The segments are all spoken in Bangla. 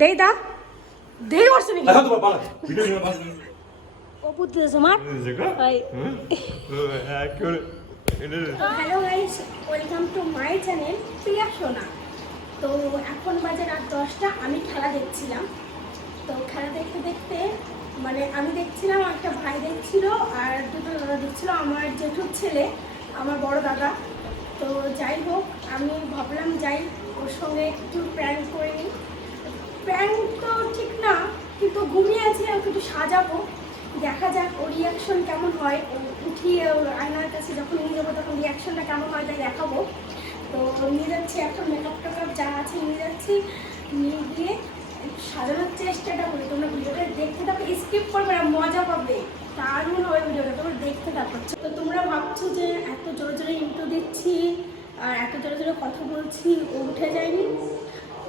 দেই দা দেই করছে নাকি এখন তোমার বালা ভিডিও নিয়ে বালা ও বুদ্ধি আছে আমার hi hello guys welcome to my channel Priya Sona. তো এখন বাজে রাত 10টা। আমি খেলা দেখছিলাম। তো খেলা দেখতে দেখতে মানে আমি দেখছিলাম, একটা ভাই দেখছিল আর দুটো দাদা দেখছিল, আমার জেঠুর ছেলে, আমার বড় দাদা। তো যাই হোক, আমি ভাবলাম যাই ওর সঙ্গে একটু প্র্যাঙ্ক করে নিই। প্র্যাঙ্ক তো ঠিক না, কিন্তু ঘুমিয়ে আছে, ওকে একটু সাজাবো, দেখা যাক ওর রিয়াকশন কেমন হয়। ও উঠিয়ে ওর আয়নার কাছে যখন নিয়ে যাবো তখন রিয়াকশনটা কেমন হয় তাই দেখাবো। তো নিয়ে যাচ্ছি, এখন মেকআপ টেকআপ যা আছে নিয়ে যাচ্ছি, নিয়ে গিয়ে সাজানোর চেষ্টাটা করি। তোমরা ভিডিওটা দেখতে থাকো, স্কিপ করবে না, মজা পাবে, দারুণ হবে ভিডিওটা, তোমরা দেখতে থাকো। তো তোমরা ভাবছো যে এত জোরে জোরে ইন্ট্রো দিচ্ছি আর এত জোরে জোরে কথা বলছি, ও উঠে যায়নি।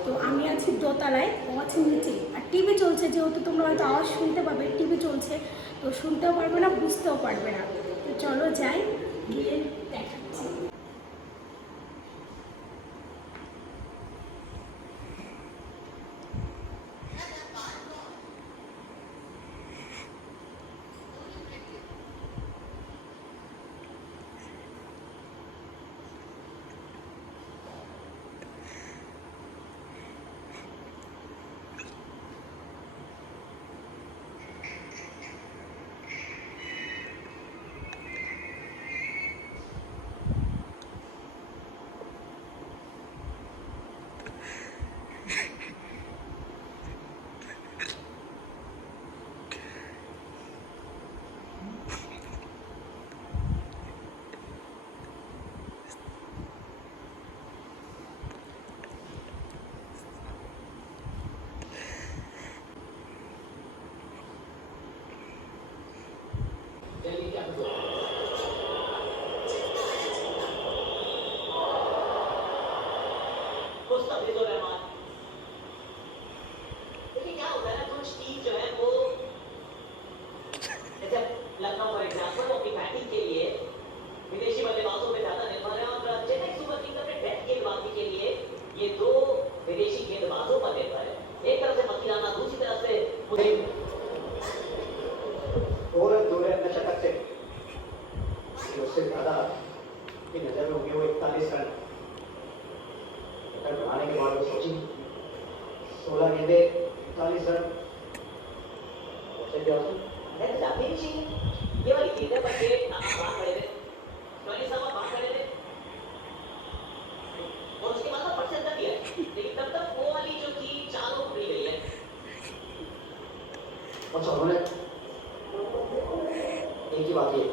তো আমি আছি দোতলায়, ও আছে নিচে, আর টিভি চলছে, যেহেতু তোমরা হয়তো আওয়াজ শুনতে পাবে, টিভি চলছে, তো শুনতেও পারবে না, বুঝতেও পারবে না। তো চলো যাই, গিয়ে দেখাচ্ছি। अच्छा उन्होंने एक ही बात ये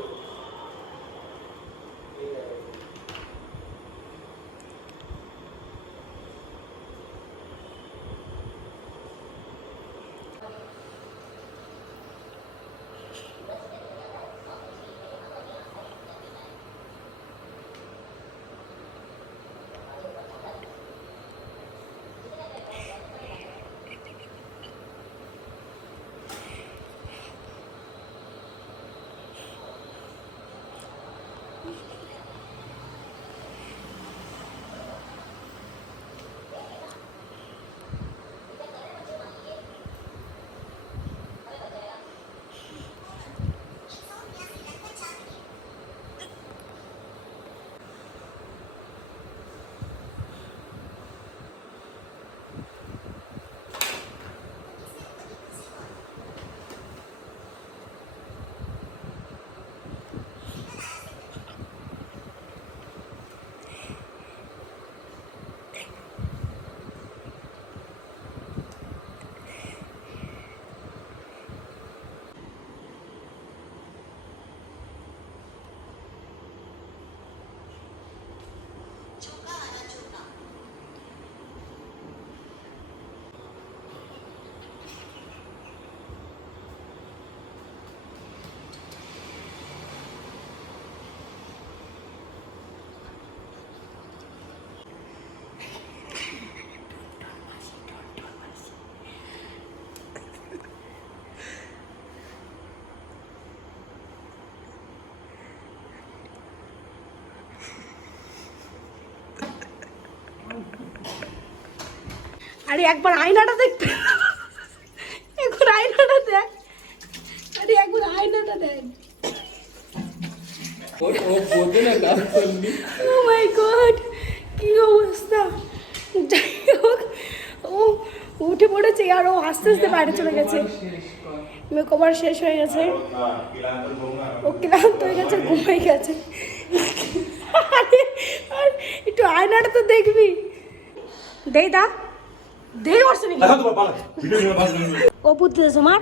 আরে একবার আয়নাটা দেখতে, একবার আয়নাটা দেখ, আরে একবার আয়নাটা দেখ। ও মাই গড, কি অবস্থা। যাই হোক, ও উঠে পড়েছে আর ও আস্তে আস্তে বাইরে চলে গেছে। মেকওভার শেষ হয়ে গেছে, ও ক্লান্ত হয়ে গেছে, ঘুমাই গেছে। আরে, আর একটু আয়নাটা তো দেখবি। দেই দা, দেই করছে নাকি? ও বুদ্ধি দিয়েছে মার।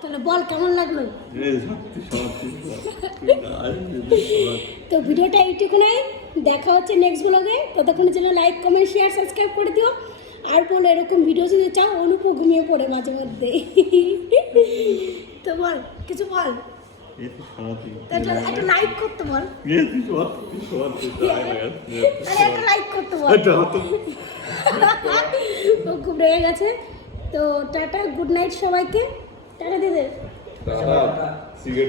তাহলে বল কেমন লাগলো? তো ভিডিওটা এইটুকুনে, দেখা হচ্ছে নেক্সট ব্লগে। ততক্ষণের জন্য লাইক কমেন্ট শেয়ার সাবস্ক্রাইব করে দিও। আর বলো এরকম ভিডিও যদি চাও, অনুপ ঘুমিয়ে পড়ে মাঝে মধ্যে। তো বল, কিছু বল, একটা লাইক করতে বল, একটা লাইক করতে বল। ও খুব রেগে গেছে। তো টাটা, গুড নাইট সবাইকে, টাটা দিদি।